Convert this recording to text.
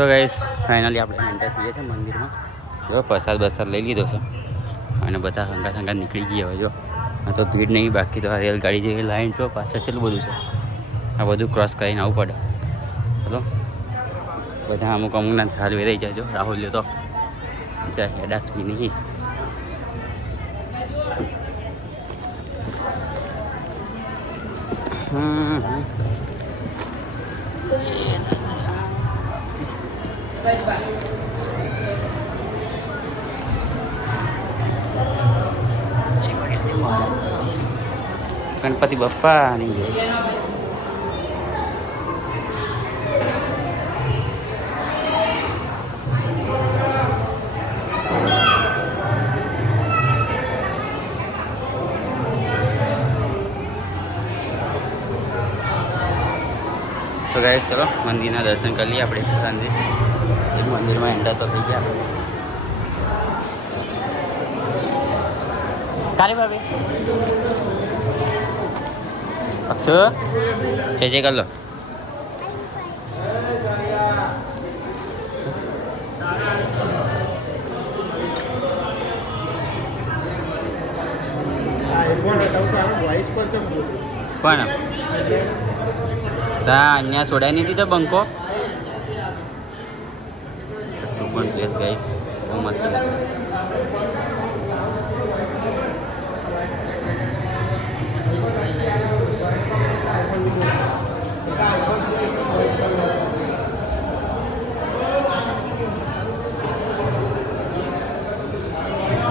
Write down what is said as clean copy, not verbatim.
તો guys finally આપણે enter થઈએ છીએ મંદિરમાં. જો પ્રસાદ બસાદ લઈ લીધો છે અને બધા હંગાત નીકળી ગયા હોય. જો આ તો ભીડ નહીં, બાકી તો આ રેલગાડી જેવી લાઈન તો પાછળ છેલ્લું બધું છે. આ બધું ક્રોસ કરીને આવવું પડે. ચલો બધા અમુક ના હાલ રહી જાય. રાહુલ તો જાય હેડા થઈ નહીં. ગણપતિ બાપ્પા નહીં જાય. તો ગાઈસ ચલો મંદિરના દર્શન કરી લઈએ આપણે. મંદિરમાં એન્ટર તો થઈ ગયા આપણે. કારે ભાભી અક્ષુ જય કર લો. પણ અહીંયા છોડાય નહીં દીધો બંકો. શું પણ પ્લેસ ગાઈસ બહુ મસ્ત.